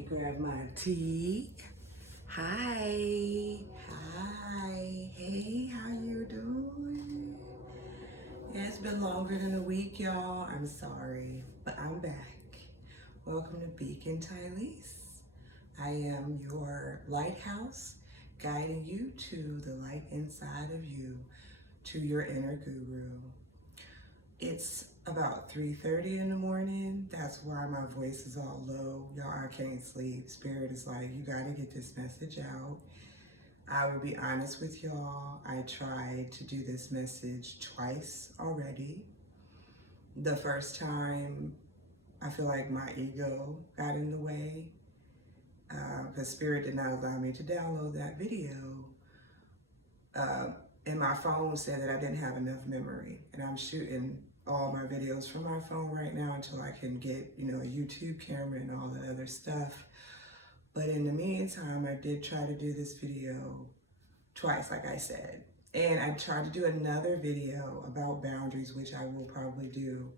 me grab my tea. Hi. Hi. Hey, how you doing? Yeah, it's been longer than a week, y'all. I'm sorry, but I'm back. Welcome to Beacon Tylese. I am your lighthouse, guiding you to the light inside of you, to your inner guru. It's about 3:30 in the morning. That's why my voice is all low. Y'all, I can't sleep. Spirit is like, you gotta get this message out. I will be honest with y'all. I tried to do this message twice already. The first time, I feel like my ego got in the way because Spirit did not allow me to download that video. And my phone said that I didn't have enough memory. And I'm shooting all my videos from my phone right now until I can get, a YouTube camera and all the other stuff. But in the meantime, I did try to do this video twice, like I said. And I tried to do another video about boundaries, which I will probably do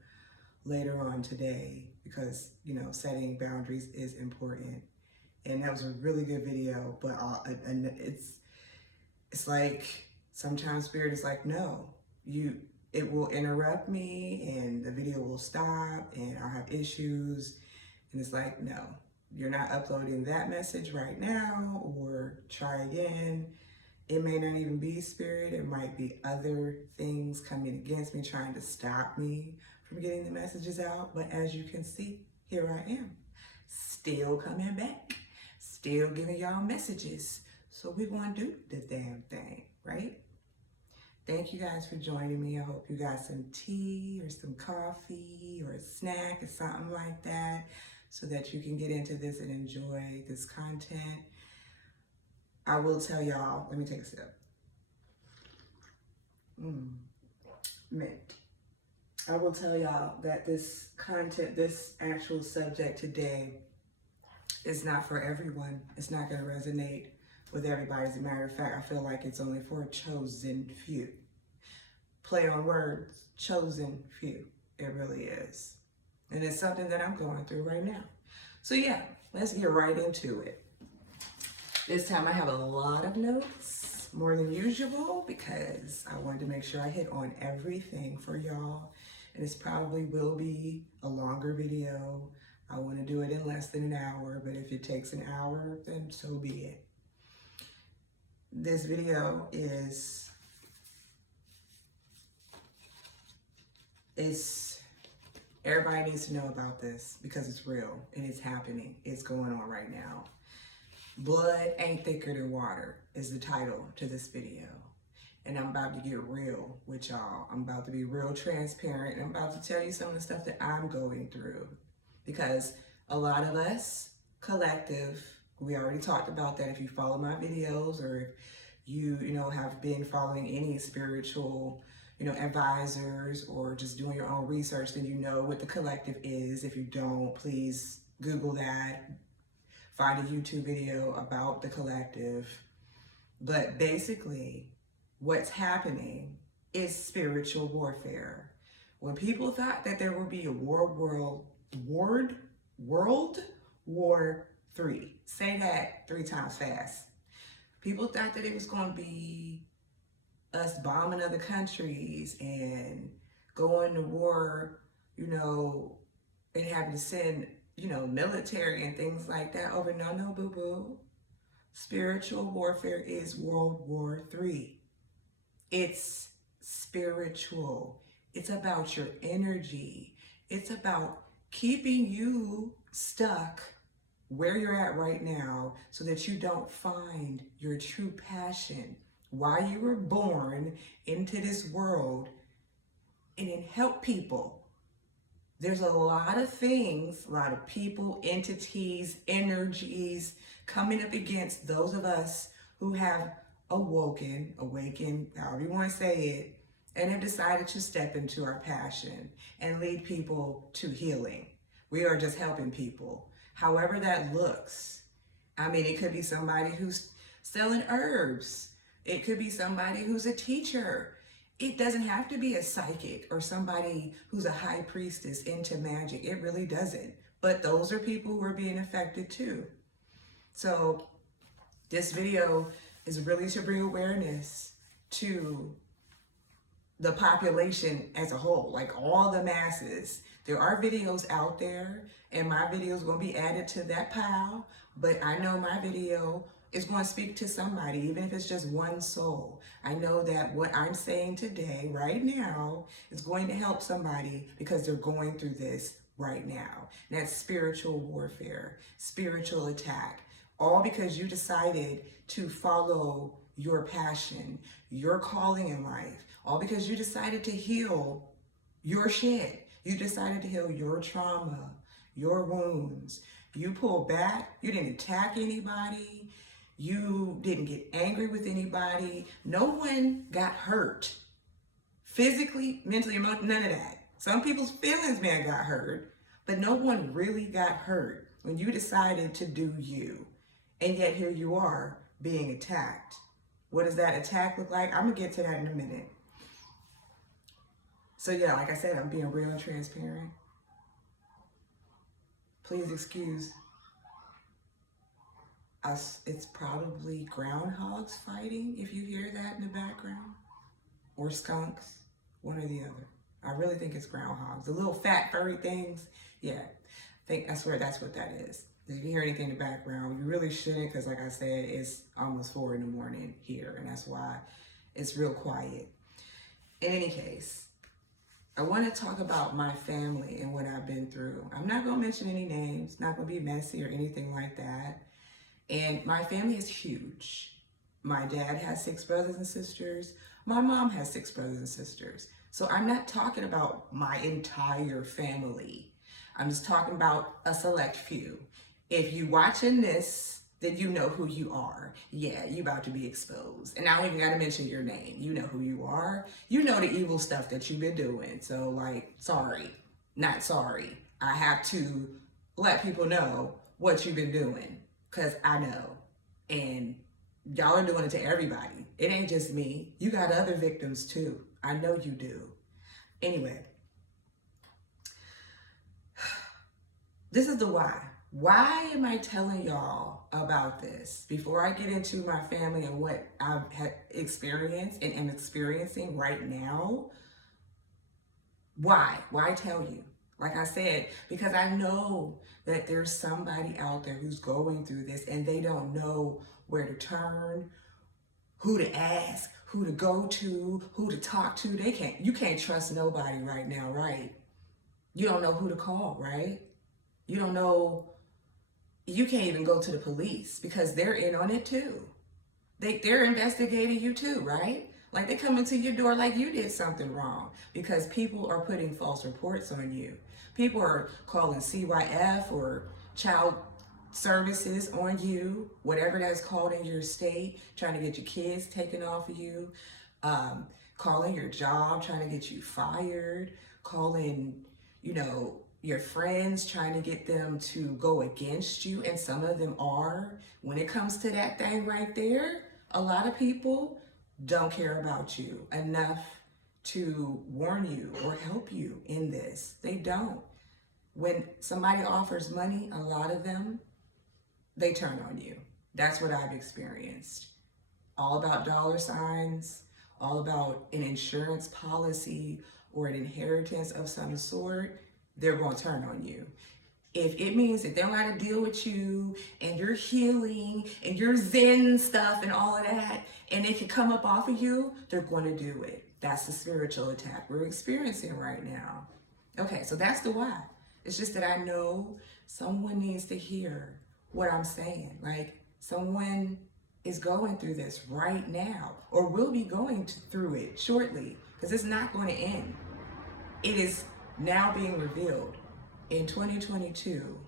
later on today because, setting boundaries is important. And that was a really good video, but it's like sometimes Spirit is like, no, it will interrupt me and the video will stop and I'll have issues. And it's like, no, you're not uploading that message right now, or try again. It may not even be Spirit. It might be other things coming against me, trying to stop me from getting the messages out. But as you can see, here I am, still coming back, still giving y'all messages. So we're going to do the damn thing, right? Thank you guys for joining me. I hope you got some tea or some coffee or a snack or something like that so that you can get into this and enjoy this content. I will tell y'all, let me take a sip. Mint. I will tell y'all that this content, this actual subject today is not for everyone. It's not going to resonate with everybody. As a matter of fact, I feel like it's only for a chosen few. Play on words, chosen few. It really is. And it's something that I'm going through right now. So yeah, let's get right into it. This time I have a lot of notes, more than usual, because I wanted to make sure I hit on everything for y'all. And this probably will be a longer video. I want to do it in less than an hour, but if it takes an hour, then so be it. This video is everybody needs to know about this because it's real and it's happening. It's going on right now. Blood ain't thicker than water is the title to this video. And I'm about to get real with y'all. I'm about to be real transparent. I'm about to tell you some of the stuff that I'm going through. Because a lot of us, collective, we already talked about that if you follow my videos or if you have been following any spiritual, advisors or just doing your own research, then you know what the collective is. If you don't, please Google that. Find a YouTube video about the collective. But basically, what's happening is spiritual warfare. When people thought that there would be a World War III, say that 3 times fast. People thought that it was going to be us bombing other countries and going to war, and having to send, military and things like that over. No, boo-boo. Spiritual warfare is World War III. It's spiritual. It's about your energy. It's about keeping you stuck where you're at right now so that you don't find your true passion, why you were born into this world, and then help people. There's a lot of things, a lot of people, entities, energies coming up against those of us who have awakened, however you want to say it, and have decided to step into our passion and lead people to healing. We are just helping people. However that looks. I mean, it could be somebody who's selling herbs. It could be somebody who's a teacher. It doesn't have to be a psychic or somebody who's a high priestess into magic. It really doesn't. but those are people who are being affected too. So this video is really to bring awareness to the population as a whole, like all the masses. There are videos out there, and my video is going to be added to that pile, but I know my video is going to speak to somebody, even if it's just one soul. I know that what I'm saying today, right now, is going to help somebody because they're going through this right now. And that's spiritual warfare, spiritual attack, all because you decided to follow your passion, your calling in life, all because you decided to heal your shit. You decided to heal your trauma, your wounds. You pulled back. You didn't attack anybody. You didn't get angry with anybody. No one got hurt. Physically, mentally, emotionally, none of that. Some people's feelings may have got hurt, but no one really got hurt when you decided to do you. And yet here you are being attacked. What does that attack look like? I'm going to get to that in a minute. So yeah, like I said, I'm being real and transparent. Please excuse us. It's probably groundhogs fighting, if you hear that in the background. Or skunks, one or the other. I really think it's groundhogs. The little fat furry things, yeah. I swear that's what that is. If you hear anything in the background, you really shouldn't, because like I said, it's almost 4 in the morning here, and that's why it's real quiet. In any case, I want to talk about my family and what I've been through. I'm not going to mention any names, not going to be messy or anything like that. And my family is huge. My dad has 6 brothers and sisters. My mom has 6 brothers and sisters. So I'm not talking about my entire family. I'm just talking about a select few. If you watching this, then you know who you are. Yeah, you about to be exposed. And I don't even got to mention your name. You know who you are. You know the evil stuff that you've been doing. So like, sorry, not sorry. I have to let people know what you've been doing, because I know. And y'all are doing it to everybody. It ain't just me. You got other victims too. I know you do. Anyway, this is the why. Why am I telling y'all about this? Before I get into my family and what I've had experienced and am experiencing right now, why? Why tell you? Like I said, because I know that there's somebody out there who's going through this and they don't know where to turn, who to ask, who to go to, who to talk to. You can't trust nobody right now, right? You don't know who to call, right? You don't know. You can't even go to the police because they're in on it too. They're investigating you too, right? Like they come into your door like you did something wrong, because people are putting false reports on you. People are calling CYF or child services on you, whatever that's called in your state, trying to get your kids taken off of you, calling your job, trying to get you fired, calling, your friends, trying to get them to go against you, and some of them are. When it comes to that thing right there, a lot of people don't care about you enough to warn you or help you in this. They don't. When somebody offers money, a lot of them, they turn on you. That's what I've experienced. All about dollar signs, all about an insurance policy or an inheritance of some sort. They're going to turn on you. If it means that they don't have to deal with you and your healing and your Zen stuff and all of that, and it can come up off of you, they're going to do it. That's the spiritual attack we're experiencing right now. Okay, so that's the why. It's just that I know someone needs to hear what I'm saying. Like, someone is going through this right now, or will be going through it shortly, because it's not going to end. It is now being revealed. In 2022,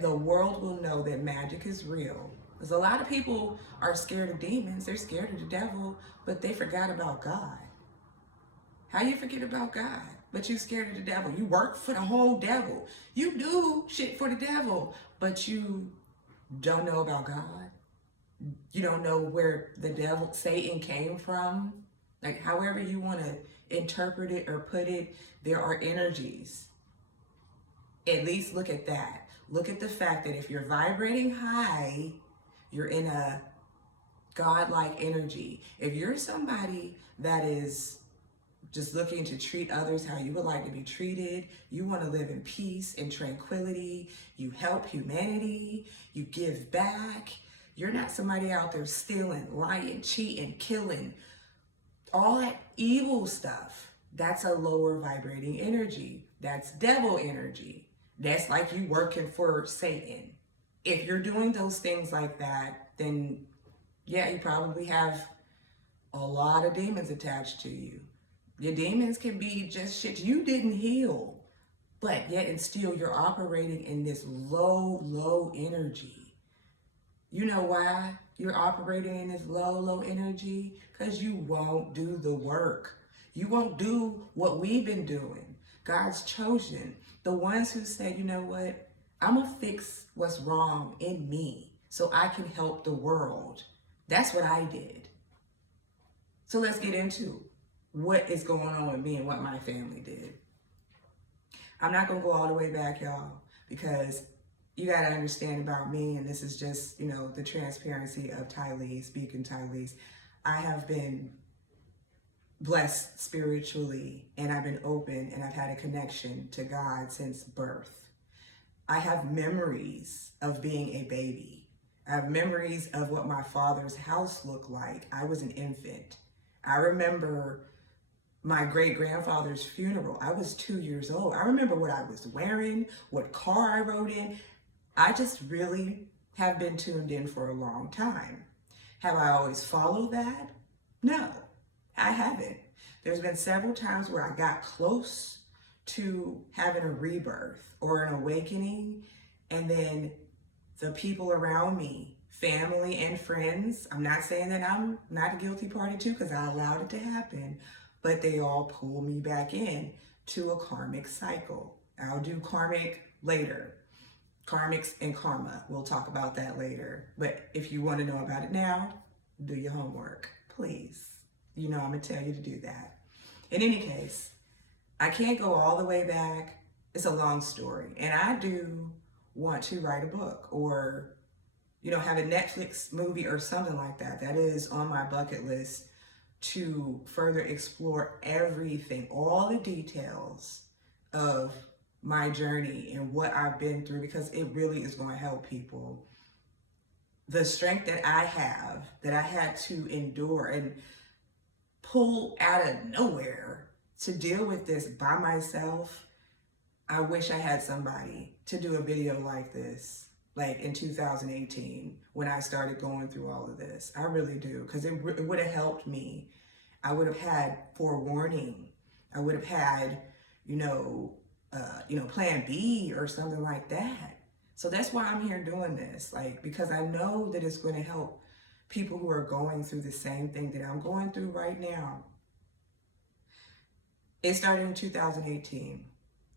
the world will know that magic is real. Because a lot of people are scared of demons, they're scared of the devil, but they forgot about God. How you forget about God, but you scared of the devil? You work for the whole devil. You do shit for the devil, but you don't know about God. You don't know where the devil, Satan, came from. Like, however you want to interpret it or put it, there are energies. At least look at that. Look at the fact that if you're vibrating high, you're in a godlike energy. If you're somebody that is just looking to treat others how you would like to be treated, you want to live in peace and tranquility, you help humanity, you give back, you're not somebody out there stealing, lying, cheating, killing, all that evil stuff. That's a lower vibrating energy. That's devil energy. That's like you working for Satan. If you're doing those things like that, then yeah, you probably have a lot of demons attached to you. Your demons can be just shit you didn't heal, but yet and still you're operating in this low energy. You know why you're operating in this low energy? Because you won't do the work. You won't do what we've been doing. God's chosen. The ones who say, you know what? I'm going to fix what's wrong in me so I can help the world. That's what I did. So let's get into what is going on with me and what my family did. I'm not going to go all the way back, y'all, because you got to understand about me, and this is just, the transparency of Tylese, speaking Tylese. I have been blessed spiritually, and I've been open, and I've had a connection to God since birth. I have memories of being a baby. I have memories of what my father's house looked like. I was an infant. I remember my great-grandfather's funeral. I was 2 years old. I remember what I was wearing, what car I rode in. I just really have been tuned in for a long time. Have I always followed that? No, I haven't. There's been several times where I got close to having a rebirth or an awakening, and then the people around me, family and friends, I'm not saying that I'm not a guilty party too, because I allowed it to happen, but they all pull me back in to a karmic cycle. I'll do karmic later. Karmics and karma. We'll talk about that later. But if you want to know about it now, do your homework, please. I'm going to tell you to do that. In any case, I can't go all the way back. It's a long story. And I do want to write a book or, have a Netflix movie or something like that. That is on my bucket list to further explore everything, all the details of my journey and what I've been through, because it really is going to help people. The strength that I have, that I had to endure and pull out of nowhere to deal with this by myself. I wish I had somebody to do a video like this, like in 2018, when I started going through all of this. I really do, because it would have helped me. I would have had forewarning. I would have had, plan B or something like that. So that's why I'm here doing this, because I know that it's going to help people who are going through the same thing that I'm going through right now. It started in 2018.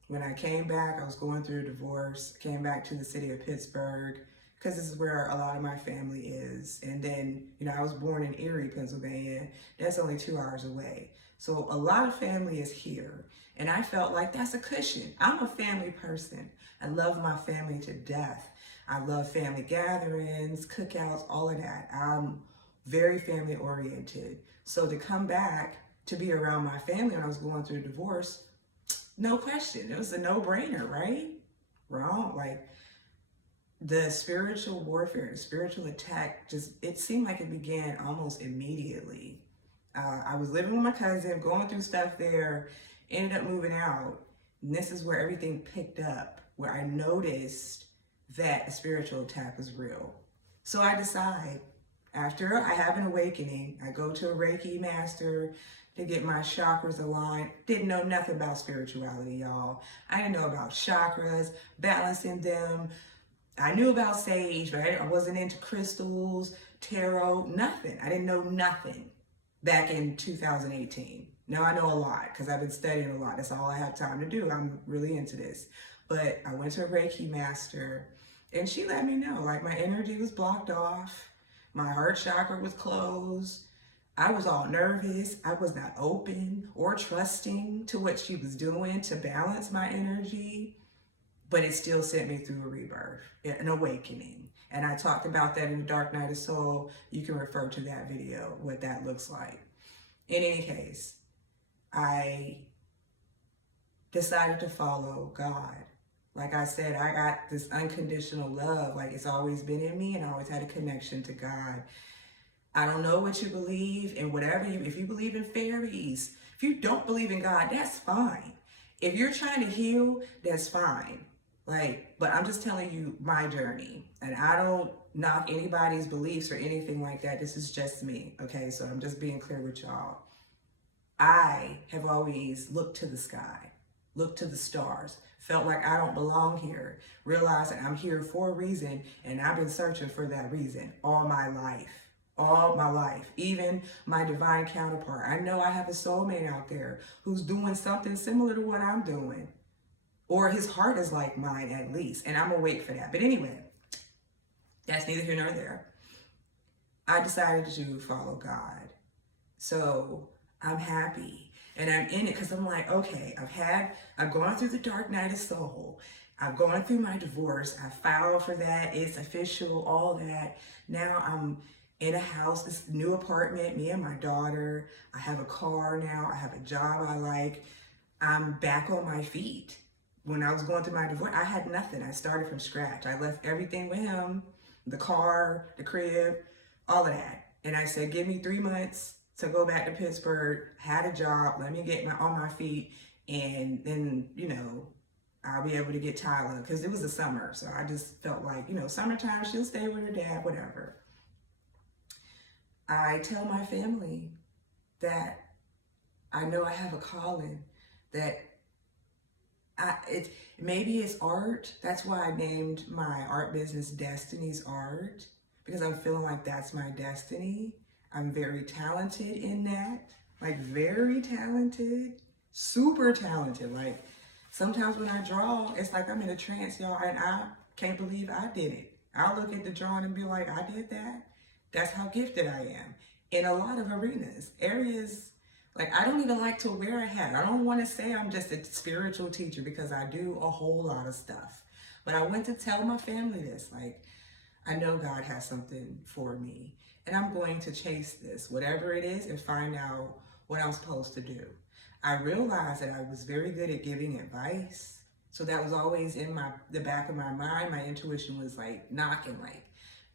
When I came back, I was going through a divorce, came back to the city of Pittsburgh, because this is where a lot of my family is. And then, I was born in Erie, Pennsylvania. That's only 2 hours away. So a lot of family is here. And I felt like that's a cushion. I'm a family person. I love my family to death. I love family gatherings, cookouts, all of that. I'm very family oriented. So to come back to be around my family when I was going through a divorce, no question. It was a no-brainer, right? Wrong. The spiritual warfare, the spiritual attack, it seemed like it began almost immediately. I was living with my cousin, going through stuff there, ended up moving out. And this is where everything picked up, where I noticed that a spiritual attack was real. So I decide, after I have an awakening, I go to a Reiki master to get my chakras aligned. Didn't know nothing about spirituality, y'all. I didn't know about chakras, balancing them. I knew about sage, but I wasn't into crystals, tarot, nothing. I didn't know nothing back in 2018. Now I know a lot because I've been studying a lot. That's all I have time to do. I'm really into this. But I went to a Reiki master and she let me know, my energy was blocked off. My heart chakra was closed. I was all nervous. I was not open or trusting to what she was doing to balance my energy. but it still sent me through a rebirth, an awakening. And I talked about that in The Dark Night of Soul. You can refer to that video, what that looks like. In any case, I decided to follow God. Like I said, I got this unconditional love. Like, it's always been in me, and I always had a connection to God. I don't know what you believe, and if you believe in fairies, if you don't believe in God, that's fine. If you're trying to heal, that's fine. Like, but I'm just telling you my journey, and I don't knock anybody's beliefs or anything like that. This is just me, okay? So I'm just being clear with y'all. I have always looked to the sky, looked to the stars, felt like I don't belong here, realized that I'm here for a reason, and I've been searching for that reason all my life. All my life, even my divine counterpart. I know I have a soulmate out there who's doing something similar to what I'm doing, or his heart is like mine at least, and I'm gonna wait for that. But anyway, that's neither here nor there. I decided to follow God. So I'm happy, and I'm in it because I'm like, okay, I've gone through the dark night of soul. I've gone through my divorce. I filed for that. It's official, all that. Now I'm in a house, this new apartment, me and my daughter. I have a car now. I have a job I like. I'm back on my feet. When I was going through my divorce, I had nothing. I started from scratch. I left everything with him, the car, the crib, all of that. And I said, give me 3 months to go back to Pittsburgh, had a job, let me get on my feet, and then, I'll be able to get Tyler, because it was the summer. So I just felt like, summertime, she'll stay with her dad, whatever. I tell my family that I know I have a calling, that maybe it's art. That's why I named my art business Destiny's Art, because I'm feeling like that's my destiny. I'm very talented in that, like very talented, super talented. Like sometimes when I draw, it's like I'm in a trance, y'all, and I can't believe I did it. I'll look at the drawing and be like, I did that? That's how gifted I am in a lot of areas. Like, I don't even like to wear a hat. I don't want to say I'm just a spiritual teacher, because I do a whole lot of stuff. But I went to tell my family this, like, I know God has something for me, and I'm going to chase this, whatever it is, and find out what I'm supposed to do. I realized that I was very good at giving advice. So that was always in the back of my mind. My intuition was like knocking, like,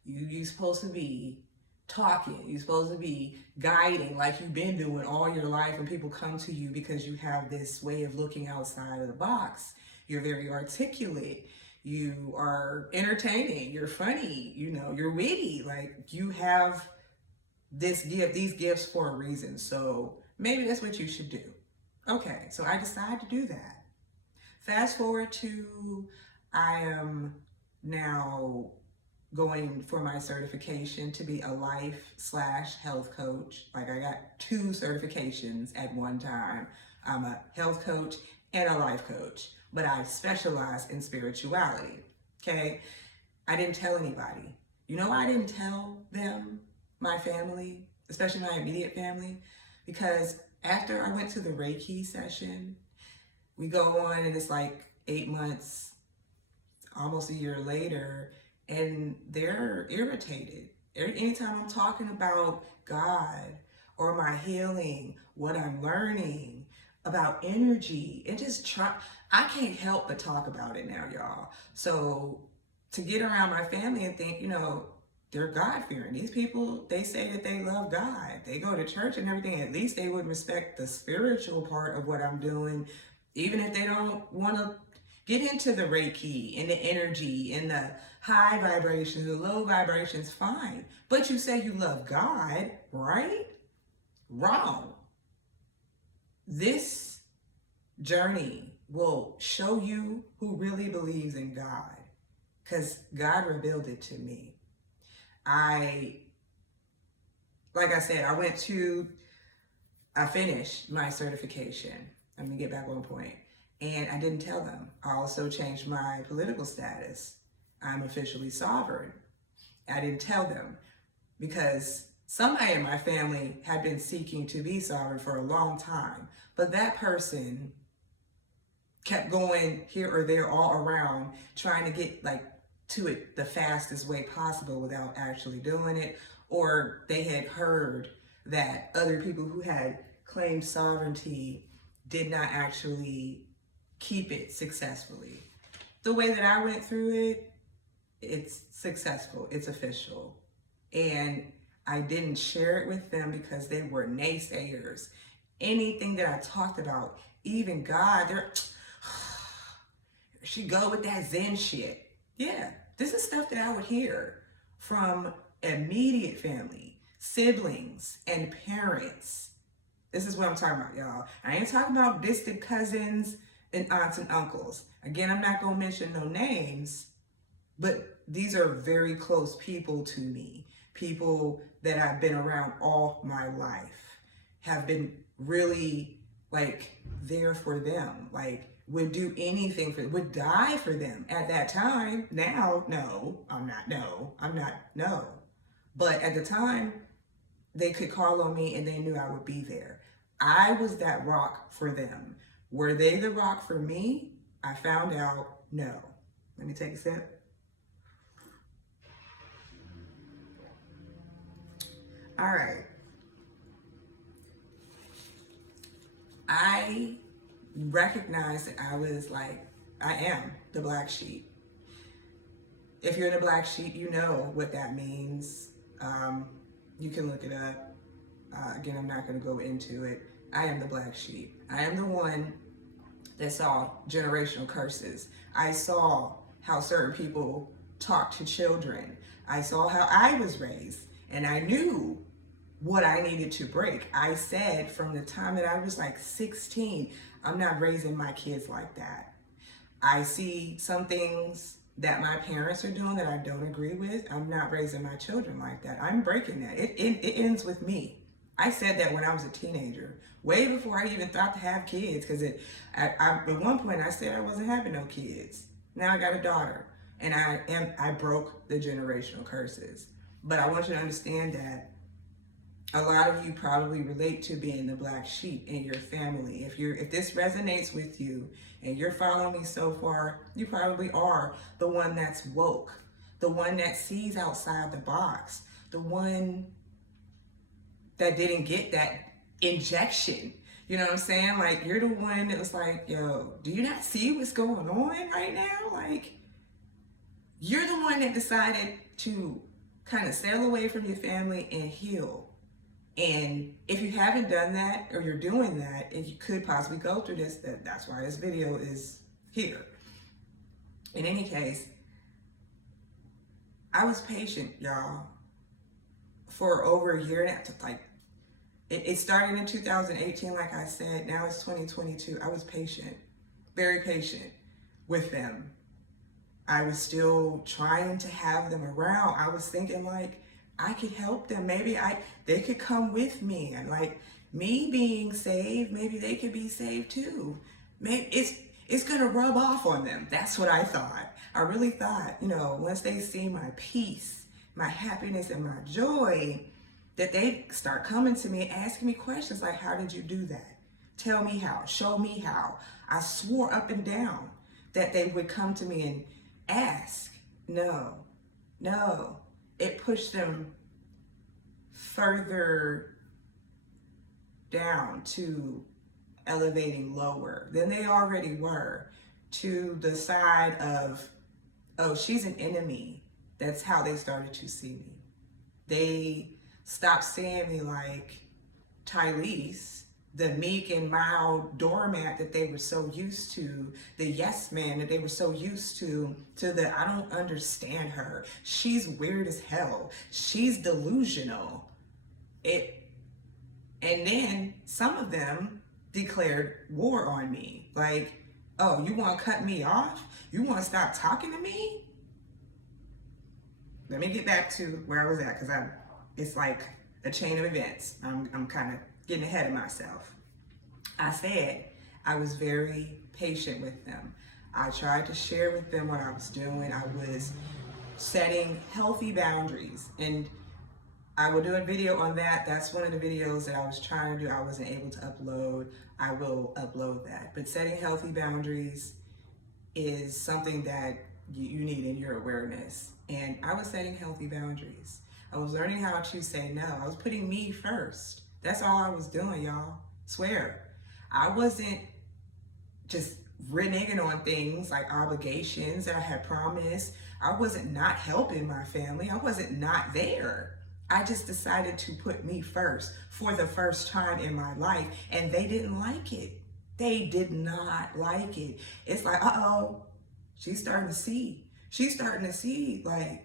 you're supposed to be talking, you're supposed to be guiding, like you've been doing all your life, and people come to you because you have this way of looking outside of the box. You're very articulate, you are entertaining, you're funny, you're witty, like you have these gifts for a reason. So maybe that's what you should do. Okay, so I decided to do that. Fast forward to, I am now going for my certification to be a life/health coach. Like, I got 2 certifications at one time. I'm a health coach and a life coach, but I specialize in spirituality, okay? I didn't tell anybody. You know why I didn't tell them, my family, especially my immediate family? Because after I went to the Reiki session, we go on, and it's like 8 months, almost a year later, and they're irritated. Anytime I'm talking about God or my healing, what I'm learning about energy, I can't help but talk about it now, y'all. So to get around my family and think, they're God-fearing. These people, they say that they love God. They go to church and everything. At least they would respect the spiritual part of what I'm doing, even if they don't want to get into the Reiki and the energy and the high vibrations, the low vibrations, fine. But you say you love God, right? Wrong. This journey will show you who really believes in God, because God revealed it to me. Like I said, I finished my certification. Let me get back on point. And I didn't tell them. I also changed my political status. I'm officially sovereign. I didn't tell them, because somebody in my family had been seeking to be sovereign for a long time. But that person kept going here or there all around, trying to get like to it the fastest way possible without actually doing it. Or they had heard that other people who had claimed sovereignty did not actually keep it successfully. The way that I went through it, it's successful, it's official. And I didn't share it with them because they were naysayers. Anything that I talked about, even God, they're, she go with that Zen shit. Yeah, this is stuff that I would hear from immediate family, siblings, and parents. This is what I'm talking about, y'all. I ain't talking about distant cousins and aunts and uncles. Again, I'm not gonna mention no names, but these are very close people to me. People that I've been around all my life, have been really like there for them, like would do anything for them, would die for them at that time. Now, no, I'm not, no. But at the time, they could call on me and they knew I would be there. I was that rock for them. Were they the rock for me? I found out, no. Let me take a sip. All right. I recognized that I was like, I am the black sheep. If you're in the black sheep, you know what that means. You can look it up. Again, I'm not going to go into it. I am the black sheep. I am the one that saw generational curses. I saw how certain people talk to children. I saw how I was raised, and I knew what I needed to break. I said from the time that I was like 16, I'm not raising my kids like that. I see some things that my parents are doing that I don't agree with. I'm not raising my children like that. I'm breaking that. It ends with me. I said that when I was a teenager, way before I even thought to have kids, because at one point I said I wasn't having no kids. Now I got a daughter, and I broke the generational curses. But I want you to understand that a lot of you probably relate to being the black sheep in your family. If this resonates with you and you're following me so far, you probably are the one that's woke, the one that sees outside the box, the one that didn't get that injection. You know what I'm saying? Like, you're the one that was like, yo, do you not see what's going on right now? Like, you're the one that decided to kind of sail away from your family and heal. And if you haven't done that, or you're doing that, and you could possibly go through this, that's why this video is here. In any case, I was patient, y'all, for over a year and a half. Like, it started in 2018, like I said. Now it's 2022. I was patient, very patient with them. I was still trying to have them around. I was thinking, like, I could help them. Maybe they could come with me, and like me being saved, maybe they could be saved too. Maybe it's gonna rub off on them. That's what I thought. I really thought, once they see my peace, my happiness, and my joy, that they start coming to me, asking me questions like, how did you do that? Tell me how, show me how. I swore up and down that they would come to me and ask. No. It pushed them further down to elevating lower than they already were, to the side of, oh, she's an enemy. That's how they started to see me. They stopped seeing me like Tylese, the meek and mild doormat that they were so used to, the yes man that they were so used to the I don't understand her. She's weird as hell. She's delusional. And then some of them declared war on me. Like, oh, you want to cut me off? You want to stop talking to me? Let me get back to where I was at, because it's like a chain of events. I'm kind of getting ahead of myself. I said I was very patient with them. I tried to share with them what I was doing. I was setting healthy boundaries, and I will do a video on that. That's one of the videos that I was trying to do. I wasn't able to upload. I will upload that. But setting healthy boundaries is something that you need in your awareness. And I was setting healthy boundaries. I was learning how to say no. I was putting me first. That's all I was doing, y'all. Swear. I wasn't just reneging on things like obligations that I had promised. I wasn't not helping my family. I wasn't not there. I just decided to put me first for the first time in my life, and they didn't like it. They did not like it. It's like, uh-oh, she's starting to see. She's starting to see, like,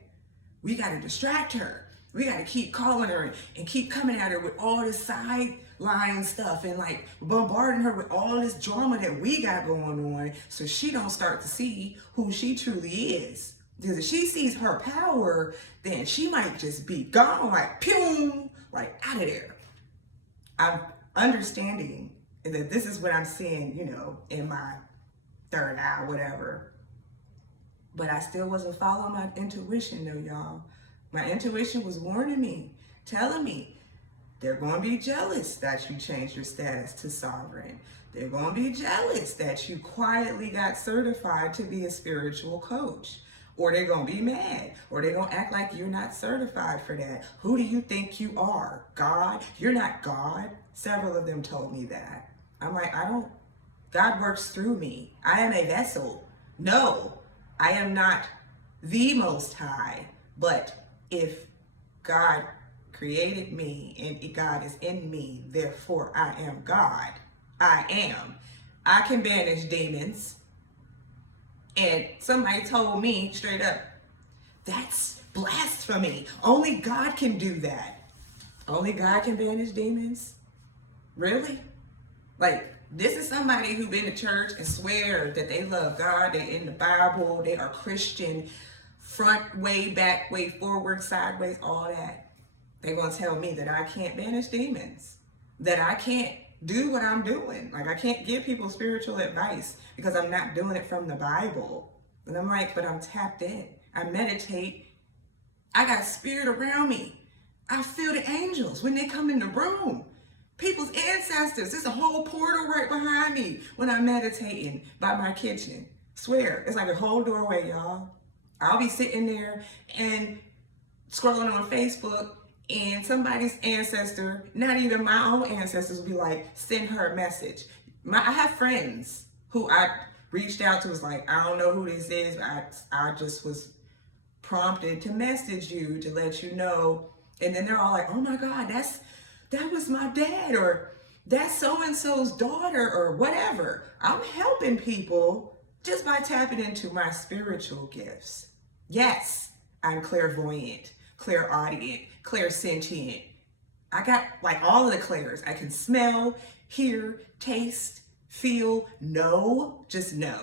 we got to distract her. We got to keep calling her and keep coming at her with all this sideline stuff and like bombarding her with all this drama that we got going on, so she don't start to see who she truly is. Because if she sees her power, then she might just be gone, like pew, like out of there. I'm understanding that this is what I'm seeing, in my third eye, whatever. But I still wasn't following my intuition though, y'all. My intuition was warning me, telling me, they're going to be jealous that you changed your status to sovereign. They're going to be jealous that you quietly got certified to be a spiritual coach. Or they're going to be mad. Or they're going to act like you're not certified for that. Who do you think you are? God? You're not God. Several of them told me that. I'm like, God works through me. I am a vessel. No, I am not the Most High. But if God created me and God is in me, therefore I am God. I am. I can banish demons. And somebody told me straight up, that's blasphemy. Only God can do that. Only God can banish demons? Really? Like, this is somebody who's been to church and swear that they love God, they're in the Bible, they are Christian, front way, back way, forward, sideways, all that. They're going to tell me that I can't banish demons, that I can't do what I'm doing. Like, I can't give people spiritual advice because I'm not doing it from the Bible. And I'm like, but I'm tapped in. I meditate. I got spirit around me. I feel the angels when they come in the room. People's ancestors. There's a whole portal right behind me when I'm meditating by my kitchen. Swear, it's like a whole doorway, y'all. I'll be sitting there and scrolling on Facebook, and somebody's ancestor, not even my own ancestors, will be like, send her a message. I have friends who I reached out to, was like, I don't know who this is, but I just was prompted to message you to let you know. And then they're all like, oh my God, that was my dad, or that's so-and-so's daughter, or whatever. I'm helping people just by tapping into my spiritual gifts. Yes, I'm clairvoyant, clairaudient, clairsentient. I got like all of the clairs. I can smell, hear, taste, feel, know, just know.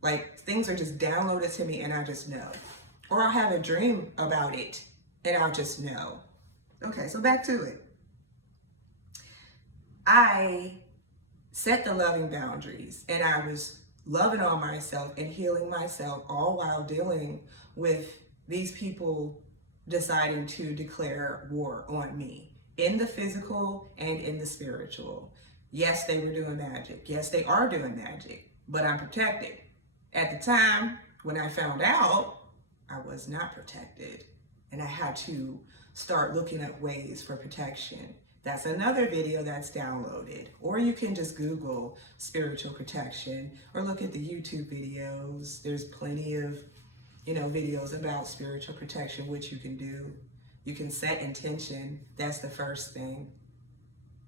Like, things are just downloaded to me and I just know. Or I'll have a dream about it and I'll just know. Okay, so back to it. I set the loving boundaries and I was loving on myself and healing myself, all while dealing with these people deciding to declare war on me in the physical and in the spiritual. Yes, they were doing magic. Yes, they are doing magic, but I'm protected. At the time when I found out, I was not protected, and I had to start looking at ways for protection. That's another video that's downloaded. Or you can just Google spiritual protection or look at the YouTube videos. There's plenty of, videos about spiritual protection, which you can do. You can set intention. That's the first thing.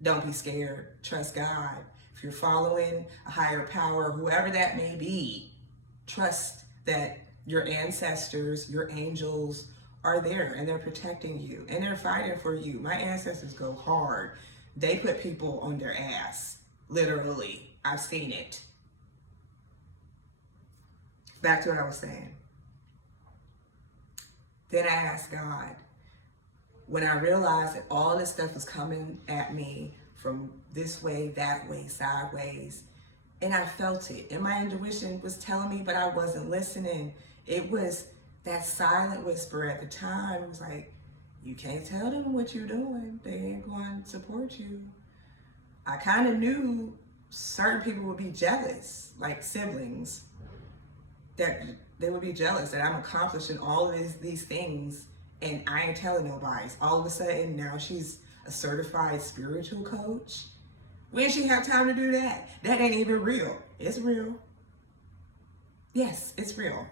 Don't be scared. Trust God. If you're following a higher power, whoever that may be, trust that your ancestors, your angels, are there and they're protecting you and they're fighting for you. My ancestors go hard. They put people on their ass, literally. I've seen it. Back to what I was saying. Then I asked God, when I realized that all this stuff was coming at me from this way, that way, sideways, and I felt it, and my intuition was telling me, but I wasn't listening. It was that silent whisper at the time. It was like, You can't tell them what you're doing. They ain't going to support you. I kind of knew certain people would be jealous, like siblings, that they would be jealous that I'm accomplishing all of these things and I ain't telling nobody. All of a sudden, now she's a certified spiritual coach. When she have time to do that? That ain't even real. It's real. Yes, it's real.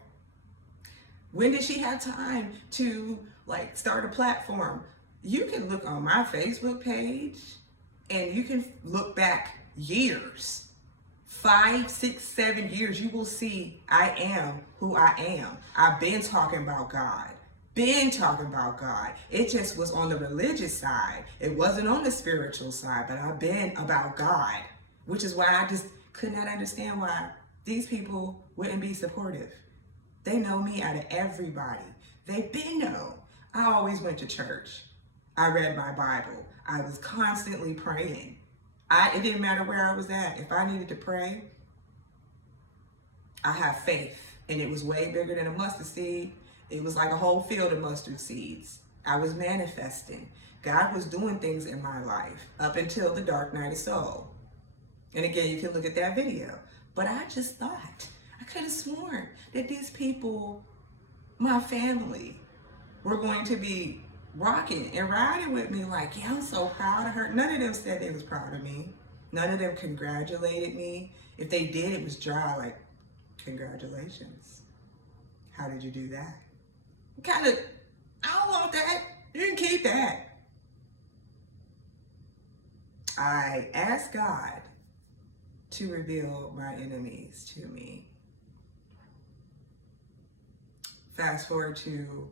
When did she have time to like start a platform? You can look on my Facebook page and you can look back years, 5, 6, 7 years. You will see I am who I am. I've been talking about God. Been talking about God. It just was on the religious side. It wasn't on the spiritual side, but I've been about God, which is why I just could not understand why these people wouldn't be supportive. They know me out of everybody. They been know. I always went to church. I read my Bible. I was constantly praying. It didn't matter where I was at. If I needed to pray, I have faith. And it was way bigger than a mustard seed. It was like a whole field of mustard seeds. I was manifesting. God was doing things in my life up until the dark night of soul. And again, you can look at that video. But I just thought, I could have sworn that these people, my family, were going to be rocking and riding with me like, yeah, I'm so proud of her. None of them said they was proud of me. None of them congratulated me. If they did, it was dry, like, congratulations. How did you do that? Kind of, I don't want that. You can keep that. I asked God to reveal my enemies to me. Fast forward to,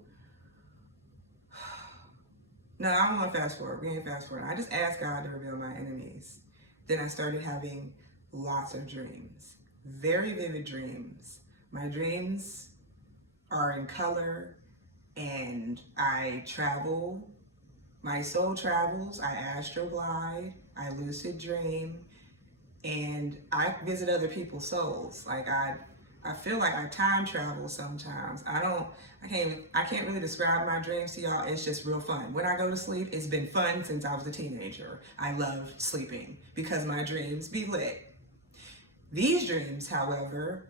no, I don't want to fast forward. We ain't fast forward. I just asked God to reveal my enemies. Then I started having lots of dreams, very vivid dreams. My dreams are in color and I travel. My soul travels. I astral glide. I lucid dream. And I visit other people's souls. Like I feel like I time travel sometimes. I can't really describe my dreams to y'all. It's just real fun. When I go to sleep, it's been fun since I was a teenager. I love sleeping because my dreams be lit. These dreams, however,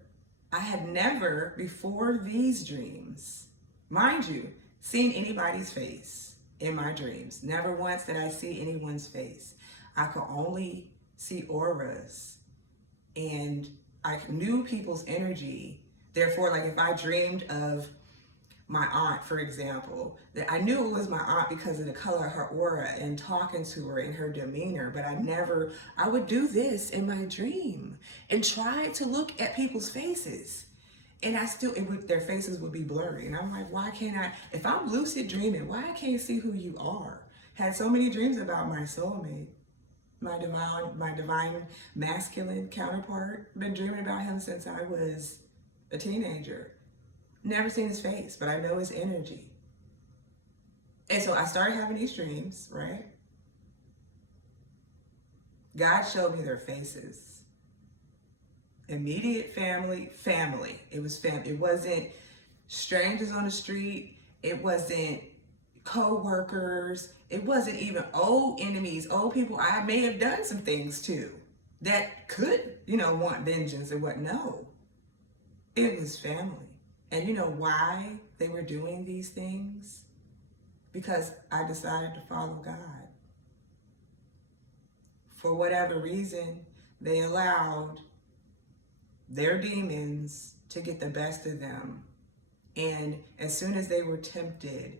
I had never before these dreams, mind you, seen anybody's face in my dreams. Never once did I see anyone's face. I could only see auras and I knew people's energy. Therefore, like if I dreamed of my aunt, for example, that I knew it was my aunt because of the color of her aura and talking to her and her demeanor, but I would do this in my dream and try to look at people's faces. And their faces would be blurry. And I'm like, why can't I, if I'm lucid dreaming, why I can't see who you are? Had so many dreams about my soulmate. My divine masculine counterpart. Been dreaming about him since I was a teenager. Never seen his face, but I know his energy. And so I started having these dreams, right? God showed me their faces. Immediate family. It was family. It wasn't strangers on the street. It wasn't co-workers. It wasn't even old enemies, old people I may have done some things to that could, want vengeance and what. No, it was family. And you know why they were doing these things? Because I decided to follow God. For whatever reason, they allowed their demons to get the best of them. And as soon as they were tempted,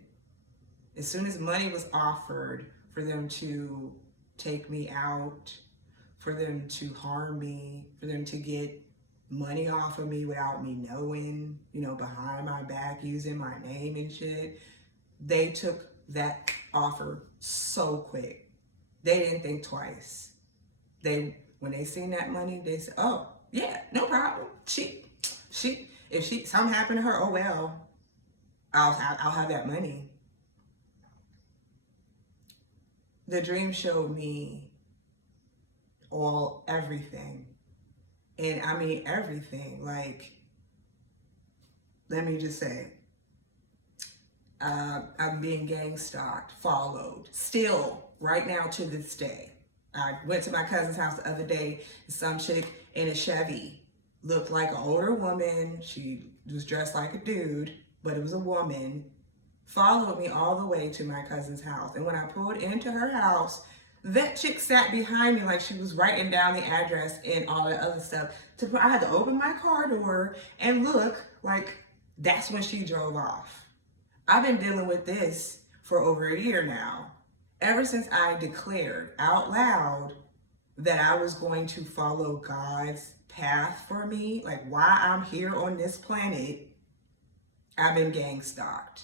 as soon as money was offered for them to take me out, for them to harm me, for them to get money off of me without me knowing, behind my back, using my name and shit, they took that offer so quick. They didn't think twice. When they seen that money, they said, oh, yeah, no problem. If something happened to her, oh well, I'll have that money. The dream showed me everything. And I mean everything. Like, let me just say, I'm being gang stalked, followed, still, right now to this day. I went to my cousin's house the other day, some chick in a Chevy, looked like an older woman, she was dressed like a dude, but it was a woman, followed me all the way to my cousin's house. And when I pulled into her house, that chick sat behind me like she was writing down the address and all that other stuff. I had to open my car door and look, like that's when she drove off. I've been dealing with this for over a year now. Ever since I declared out loud that I was going to follow God's path for me, like why I'm here on this planet, I've been gang stalked.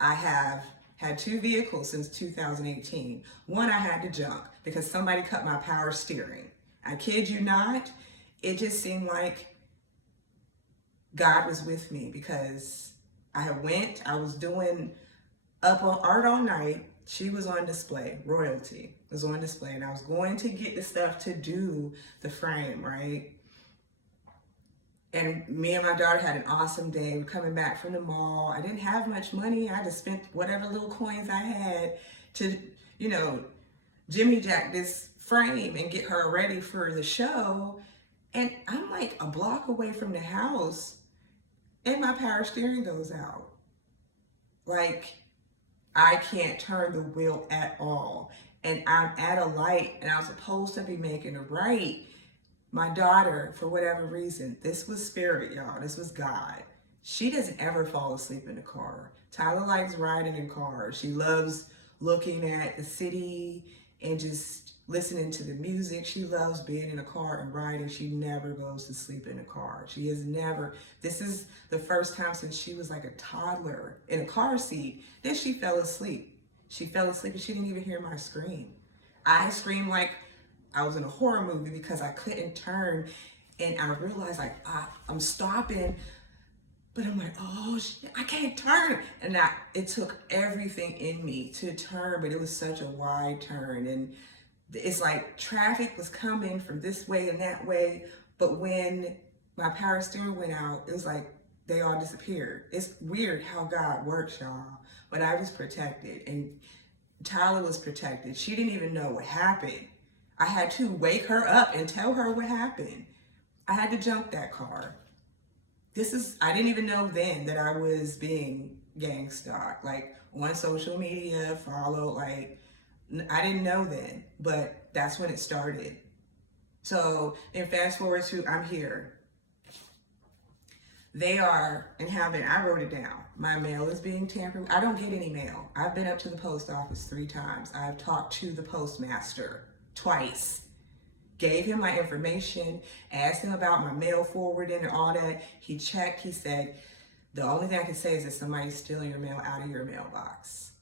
I have had 2 vehicles since 2018. One I had to junk because somebody cut my power steering. I kid you not, it just seemed like God was with me because I was doing up on art all night. She was on display, royalty was on display, and I was going to get the stuff to do the frame, right? And me and my daughter had an awesome day. We're coming back from the mall. I didn't have much money. I just spent whatever little coins I had to, Jimmy Jack this frame and get her ready for the show. And I'm like a block away from the house and my power steering goes out. Like, I can't turn the wheel at all. And I'm at a light and I'm supposed to be making a right. My daughter, for whatever reason, this was spirit, y'all. This was God. She doesn't ever fall asleep in the car. Tyler likes riding in cars. She loves looking at the city and just listening to the music. She loves being in a car and riding. She never goes to sleep in a car. She has never. This is the first time since she was like a toddler in a car seat that she fell asleep. She fell asleep and she didn't even hear my scream. I screamed like I was in a horror movie because I couldn't turn, and I realized like I'm stopping, but I'm like, oh shit, I can't turn. And it took everything in me to turn, but it was such a wide turn, and it's like traffic was coming from this way and that way, but when my power steering went out, it was like they all disappeared. It's weird how God works, y'all, but I was protected, and Tyler was protected. She didn't even know what happened. I had to wake her up and tell her what happened. I had to jump that car. I didn't even know then that I was being gang stalked, like on social media, followed, like, I didn't know then, but that's when it started. So then fast forward to, I'm here. They are, I wrote it down. My mail is being tampered. I don't get any mail. I've been up to the post office 3 times. I've talked to the postmaster twice. Gave him my information, asked him about my mail forwarding and all that. He checked, he said, the only thing I can say is that somebody's stealing your mail out of your mailbox.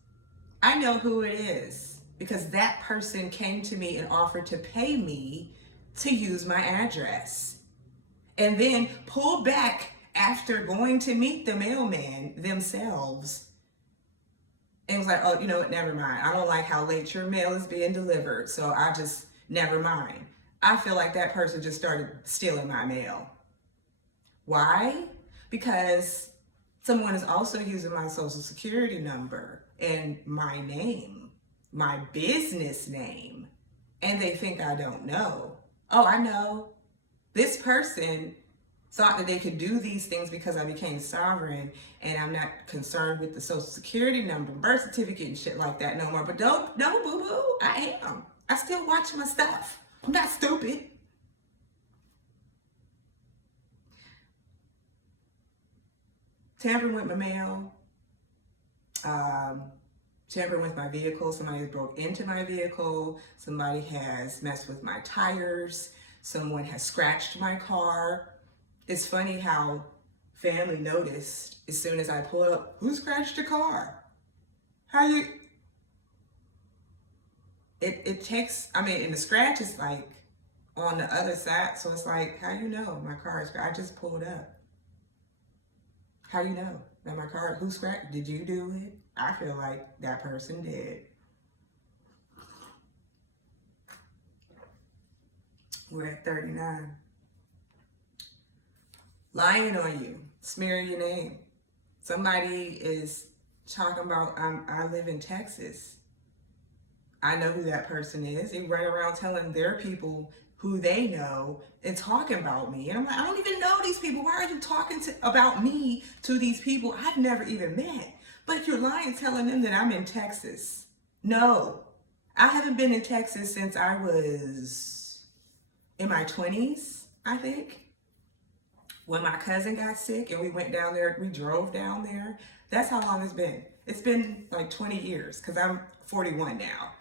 I know who it is because that person came to me and offered to pay me to use my address. And then pulled back after going to meet the mailman themselves. And was like, oh, you know what, never mind. I don't like how late your mail is being delivered, so never mind. I feel like that person just started stealing my mail. Why? Because someone is also using my social security number and my name, my business name, and they think I don't know. Oh, I know. This person thought that they could do these things because I became sovereign and I'm not concerned with the social security number, birth certificate and shit like that no more. But don't boo-boo, I am. I still watch my stuff. I'm not stupid. Tampering with my mail, tampering with my vehicle. Somebody has broke into my vehicle. Somebody has messed with my tires. Someone has scratched my car. It's funny how family noticed as soon as I pull up, who scratched your car? It takes, and the scratch is like on the other side. So it's like, how you know my car is scratched? I just pulled up. How you know that my car, who scratched? Did you do it? I feel like that person did. We're at 39. Lying on you, smearing your name. Somebody is talking about I live in Texas. I know who that person is. They run around telling their people who they know and talking about me. And I'm like, I don't even know these people. Why are you talking about me to these people I've never even met? But you're lying telling them that I'm in Texas. No, I haven't been in Texas since I was in my 20s, I think. When my cousin got sick and we went down there, we drove down there. That's how long it's been. It's been like 20 years because I'm 41 now.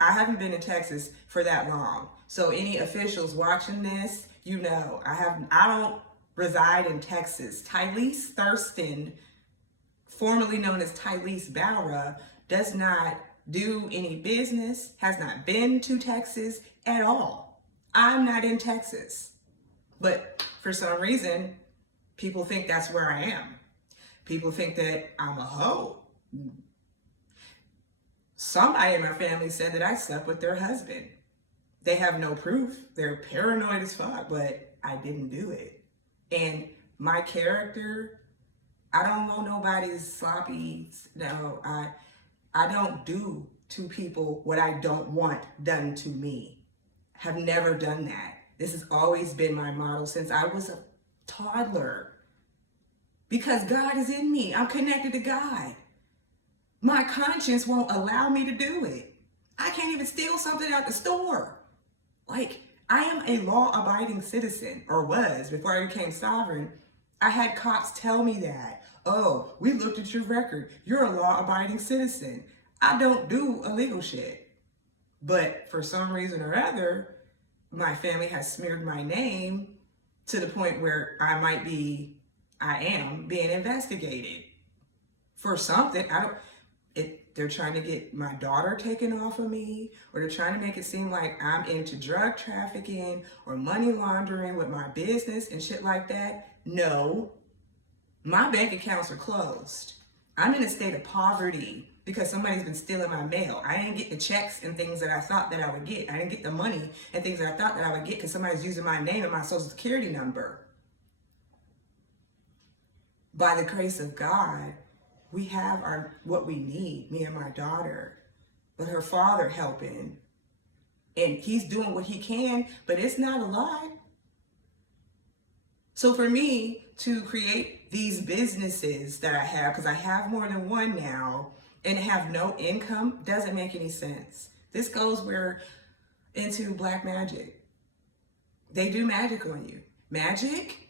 I haven't been in Texas for that long. So any officials watching this, you know, I don't reside in Texas. Tylese Thurston, formerly known as Tylese Bowra, does not do any business, has not been to Texas at all. I'm not in Texas. But for some reason, people think that's where I am. People think that I'm a hoe. Somebody in my family said that I slept with their husband. They have no proof. They're paranoid as fuck, but I didn't do it. And my character, I don't want nobody's sloppy. No, I don't do to people what I don't want done to me. Have never done that. This has always been my model since I was a toddler. Because God is in me. I'm connected to God. My conscience won't allow me to do it. I can't even steal something out the store. Like, I am a law-abiding citizen, or was, before I became sovereign. I had cops tell me that. Oh, we looked at your record. You're a law-abiding citizen. I don't do illegal shit. But for some reason or other, my family has smeared my name to the point where I am being investigated for something. They're trying to get my daughter taken off of me, or they're trying to make it seem like I'm into drug trafficking or money laundering with my business and shit like that. No, my bank accounts are closed. I'm in a state of poverty because somebody's been stealing my mail. I didn't get the checks and things that I thought that I would get. I didn't get the money and things that I thought that I would get because somebody's using my name and my social security number. By the grace of God, we have what we need, me and my daughter, but her father helping, and he's doing what he can, but it's not a lot. So for me to create these businesses that I have, because I have more than one now, and have no income, doesn't make any sense. This goes into black magic. They do magic on you. Magic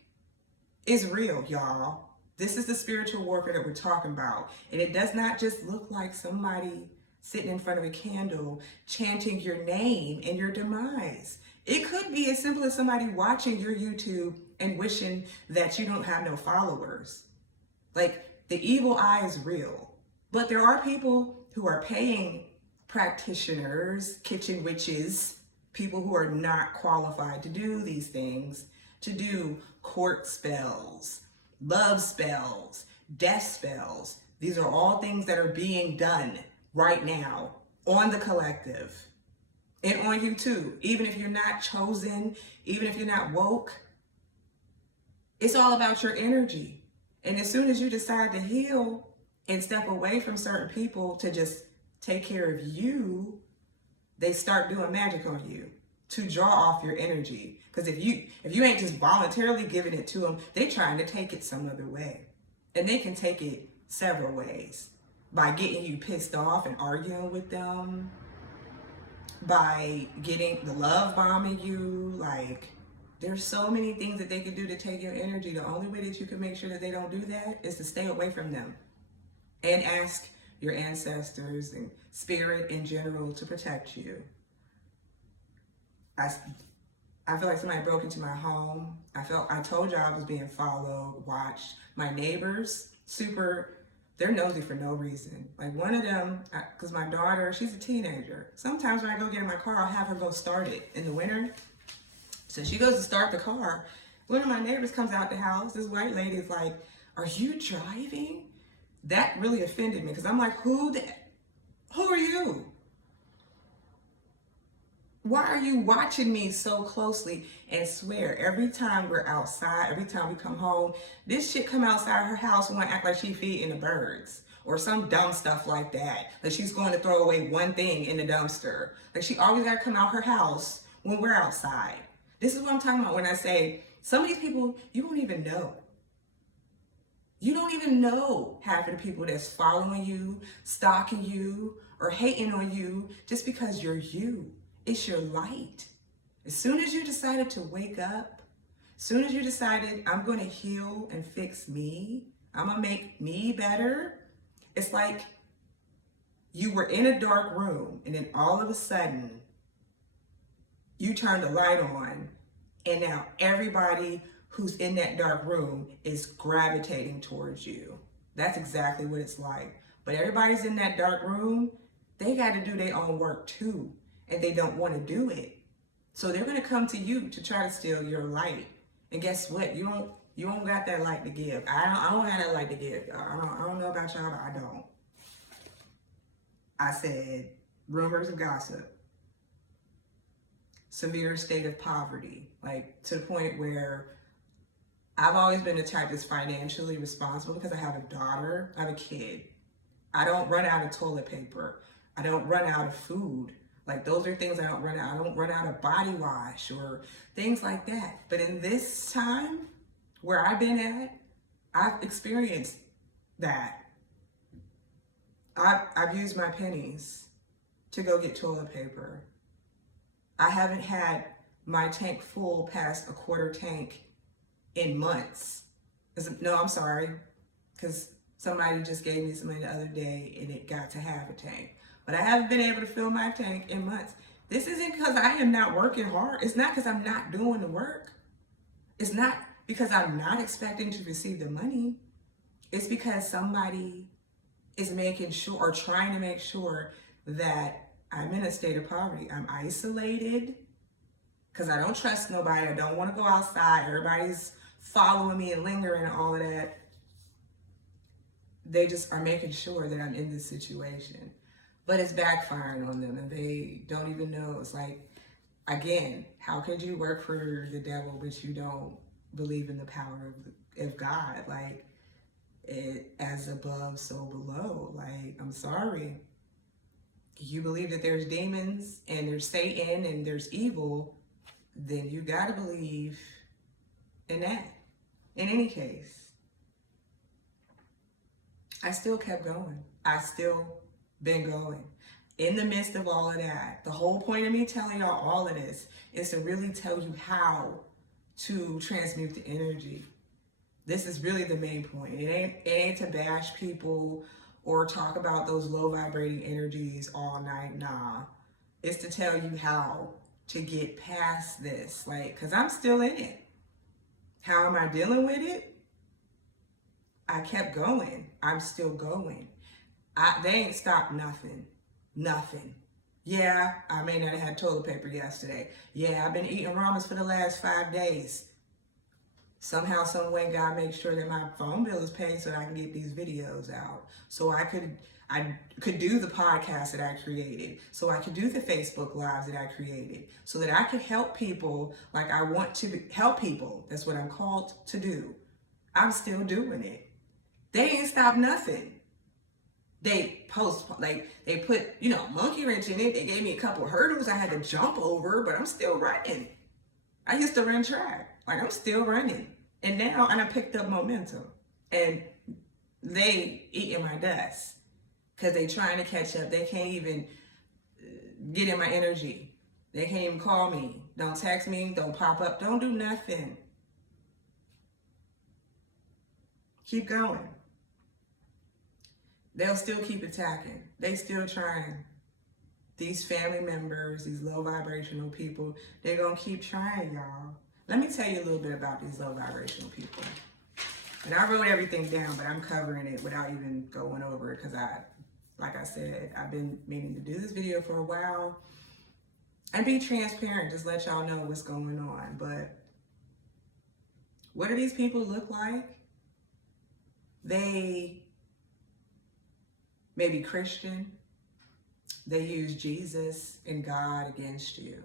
is real, y'all. This is the spiritual warfare that we're talking about. And it does not just look like somebody sitting in front of a candle chanting your name and your demise. It could be as simple as somebody watching your YouTube and wishing that you don't have no followers. Like, the evil eye is real. But there are people who are paying practitioners, kitchen witches, people who are not qualified to do these things, to do court spells, love spells, death spells. These are all things that are being done right now on the collective and on you too. Even if you're not chosen, even if you're not woke, it's all about your energy. And as soon as you decide to heal and step away from certain people to just take care of you, they start doing magic on you to draw off your energy. Because if you ain't just voluntarily giving it to them, they trying to take it some other way. And they can take it several ways. By getting you pissed off and arguing with them. By getting the love bombing you. Like, there's so many things that they can do to take your energy. The only way that you can make sure that they don't do that is to stay away from them. And ask your ancestors and spirit in general to protect you. I feel like somebody broke into my home. I told y'all I was being followed, watched. My neighbors, they're nosy for no reason. Like, one of them, because my daughter, she's a teenager. Sometimes when I go get in my car, I'll have her go start it in the winter. So she goes to start the car. One of my neighbors comes out the house. This white lady is like, "Are you driving?" That really offended me because I'm like, who are you? Why are you watching me so closely? And swear, every time we're outside, every time we come home, this shit come outside her house and want to act like she feeding the birds. or some dumb stuff like that. Like she's going to throw away one thing in the dumpster. Like she always got to come out her house when we're outside. This is what I'm talking about when I say some of these people you don't even know. You don't even know half of the people that's following you, stalking you, or hating on you just because you're you. It's your light. As soon as you decided to wake up, as soon as you decided I'm going to heal and fix me, I'm going to make me better, it's like you were in a dark room and then all of a sudden you turned the light on and now everybody who's in that dark room is gravitating towards you. That's exactly what it's like. But everybody's in that dark room, they got to do their own work too, and they don't want to do it. So they're going to come to you to try to steal your light. And guess what? You don't got that light to give. I don't have that light to give. I don't know about y'all, but I don't. I said rumors of gossip, severe state of poverty, like to the point where I've always been the type that's financially responsible because I have a daughter, I have a kid. I don't run out of toilet paper. I don't run out of food. Like those are things I don't run out. I don't run out of body wash or things like that. But in this time where I've been at, I've experienced that. I've used my pennies to go get toilet paper. I haven't had my tank full past a quarter tank in months. No, I'm sorry, because somebody just gave me some money the other day and it got to half a tank. But I haven't been able to fill my tank in months. This isn't because I am not working hard. It's not because I'm not doing the work. It's not because I'm not expecting to receive the money. It's because somebody is making sure or trying to make sure that I'm in a state of poverty. I'm isolated because I don't trust nobody. I don't want to go outside. Everybody's following me and lingering and all of that. They just are making sure that I'm in this situation. But it's backfiring on them and they don't even know. It's like, again, how could you work for the devil but you don't believe in the power of God? Like, it as above, so below. Like, I'm sorry. You believe that there's demons and there's Satan and there's evil, then you gotta believe in that. In any case, I still kept going. I still been going. In the midst of all of that, the whole point of me telling y'all all of this is to really tell you how to transmute the energy. This is really the main point. It ain't to bash people or talk about those low vibrating energies all night. Nah. It's to tell you how to get past this. Like, because I'm still in it. How am I dealing with it? I kept going. I'm still going. They ain't stopped nothing. Nothing. Yeah, I may not have had toilet paper yesterday. Yeah, I've been eating ramen for the last 5 days. Somehow, some way, God makes sure that my phone bill is paid so that I can get these videos out. So I could do the podcast that I created. So I could do the Facebook Lives that I created. So that I could help people like I want to help people. That's what I'm called to do. I'm still doing it. They ain't stopped nothing. They they put, monkey wrench in it. They gave me a couple hurdles I had to jump over, but I'm still running. I used to run track. Like, I'm still running. And now I picked up momentum. And they eating my dust because they trying to catch up. They can't even get in my energy. They can't even call me. Don't text me. Don't pop up. Don't do nothing. Keep going. They'll still keep attacking. They still trying. These family members, these low vibrational people, they're going to keep trying, y'all. Let me tell you a little bit about these low vibrational people. And I wrote everything down, but I'm covering it without even going over it because like I said, I've been meaning to do this video for a while and be transparent, just let y'all know what's going on. But what do these people look like? They may be Christian. They use Jesus and God against you.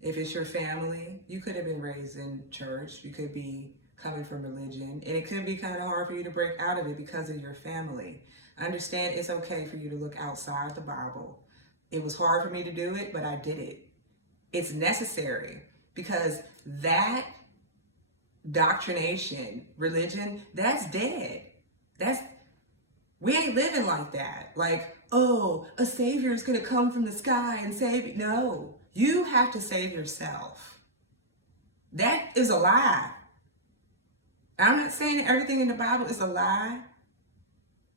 If it's your family, you could have been raised in church. You could be coming from religion. And it could be kind of hard for you to break out of it because of your family. Understand it's okay for you to look outside the Bible. It was hard for me to do it, but I did it. It's necessary because that doctrination, religion, that's dead. We ain't living like that. Like, oh, a savior is going to come from the sky and save you. No, you have to save yourself. That is a lie. I'm not saying everything in the Bible is a lie.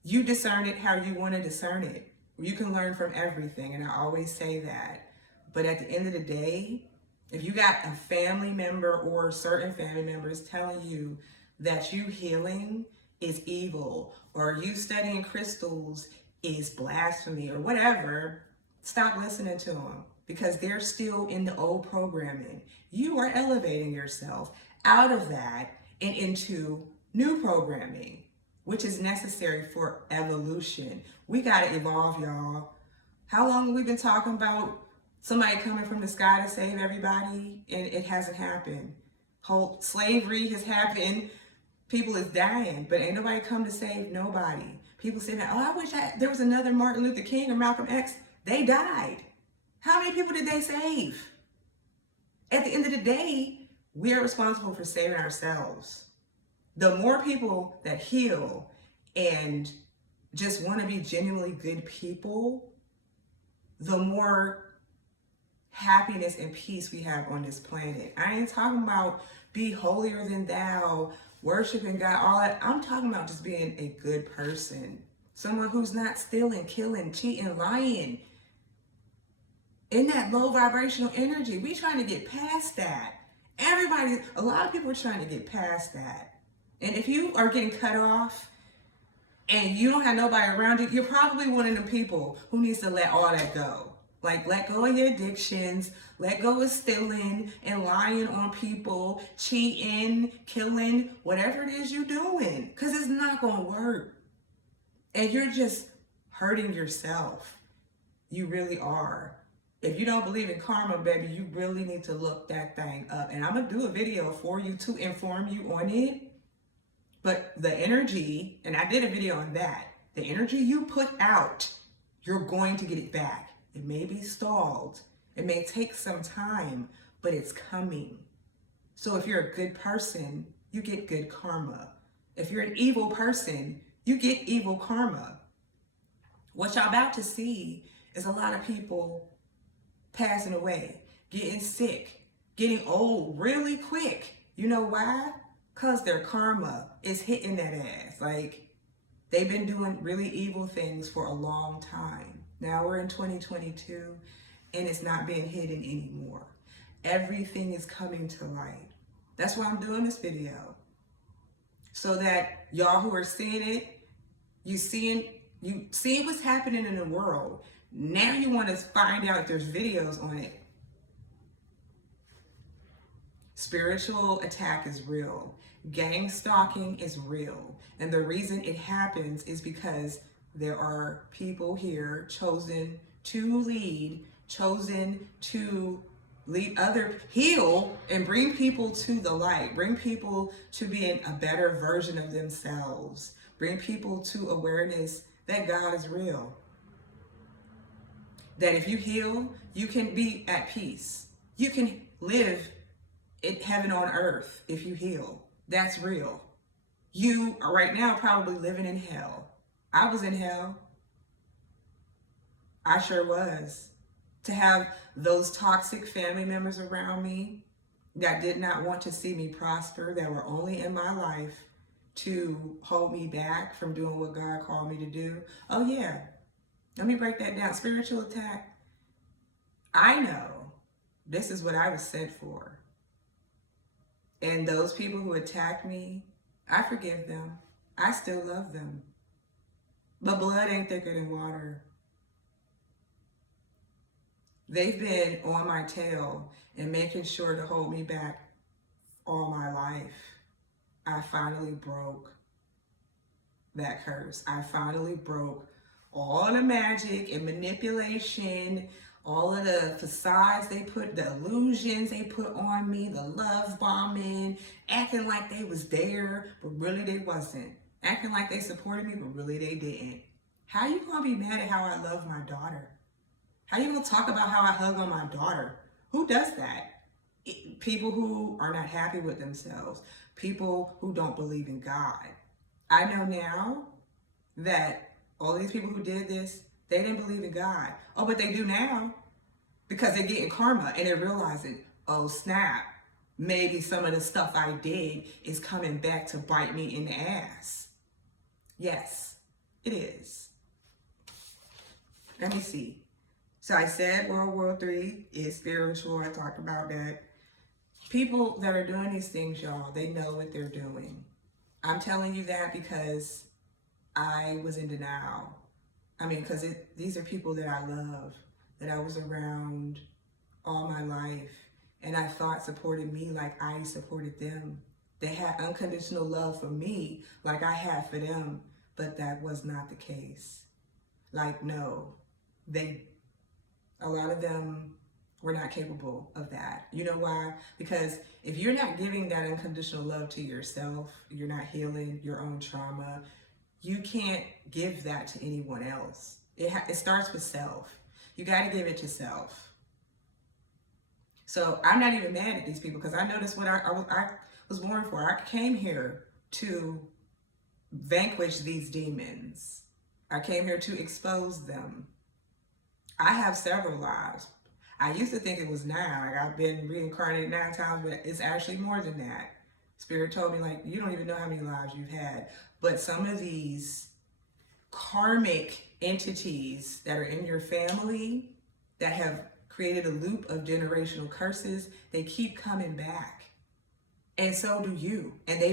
You discern it how you want to discern it. You can learn from everything, and I always say that. But at the end of the day, if you got a family member or certain family members telling you that you healing is evil, or you studying crystals is blasphemy, or whatever, stop listening to them, because they're still in the old programming. You are elevating yourself out of that and into new programming, which is necessary for evolution. We got to evolve, y'all. How long have we been talking about somebody coming from the sky to save everybody, and it hasn't happened? Whole slavery has happened. People is dying, but ain't nobody come to save nobody. People say, oh, I wish there was another Martin Luther King or Malcolm X. They died. How many people did they save? At the end of the day, we are responsible for saving ourselves. The more people that heal and just want to be genuinely good people, the more happiness and peace we have on this planet. I ain't talking about be holier than thou, worshiping God, all that. I'm talking about just being a good person. Someone who's not stealing, killing, cheating, lying. In that low vibrational energy, we trying to get past that. A lot of people are trying to get past that. And if you are getting cut off and you don't have nobody around you, you're probably one of the people who needs to let all that go. Like, let go of your addictions, let go of stealing and lying on people, cheating, killing, whatever it is you're doing, because it's not going to work. And you're just hurting yourself. You really are. If you don't believe in karma, baby, you really need to look that thing up. And I'm going to do a video for you to inform you on it. But the energy, and I did a video on that, the energy you put out, you're going to get it back. It may be stalled. It may take some time, but it's coming. So if you're a good person, you get good karma. If you're an evil person, you get evil karma. What y'all about to see is a lot of people passing away, getting sick, getting old really quick. You know why? Because their karma is hitting that ass. Like, they've been doing really evil things for a long time. Now we're in 2022 and it's not being hidden anymore. Everything is coming to light. That's why I'm doing this video. So that y'all who are seeing it, you see what's happening in the world. Now you want to find out if there's videos on it. Spiritual attack is real. Gang stalking is real. And the reason it happens is because there are people here chosen to lead heal, and bring people to the light, bring people to being a better version of themselves, bring people to awareness that God is real. That if you heal, you can be at peace. You can live in heaven on earth if you heal. That's real. You are right now probably living in hell. I was in hell. I sure was. To have those toxic family members around me that did not want to see me prosper, that were only in my life to hold me back from doing what God called me to do. Oh yeah, let me break that down. Spiritual attack. I know this is what I was sent for. And those people who attacked me, I forgive them. I still love them. But blood ain't thicker than water. They've been on my tail and making sure to hold me back all my life. I finally broke that curse. I finally broke all the magic and manipulation, all of the facades they put, the illusions they put on me, the love bombing, acting like they was there, but really they wasn't. Acting like they supported me, but really they didn't. How you gonna be mad at how I love my daughter? How you gonna talk about how I hug on my daughter? Who does that? People who are not happy with themselves, people who don't believe in God. I know now that all these people who did this, they didn't believe in God. Oh, but they do now because they're getting karma and they're realizing, oh snap, maybe some of the stuff I did is coming back to bite me in the ass. Yes, it is. Let me see. So I said World War III is spiritual. I talked about that. People that are doing these things, y'all, they know what they're doing. I'm telling you that because I was in denial. I mean, because these are people that I love, that I was around all my life, and I thought supported me like I supported them. They had unconditional love for me like I had for them, but that was not the case. Like, no, a lot of them were not capable of that. You know why? Because if you're not giving that unconditional love to yourself, you're not healing your own trauma, you can't give that to anyone else. It starts with self. You got to give it to self. So I'm not even mad at these people because I know that's what I was born for. I came here to vanquish these demons. I came here to expose them. I have several lives. I used to think it was 9. Like I've been reincarnated 9 times, but it's actually more than that. Spirit told me, like, you don't even know how many lives you've had. But some of these karmic entities that are in your family that have created a loop of generational curses, they keep coming back. And so do you. And they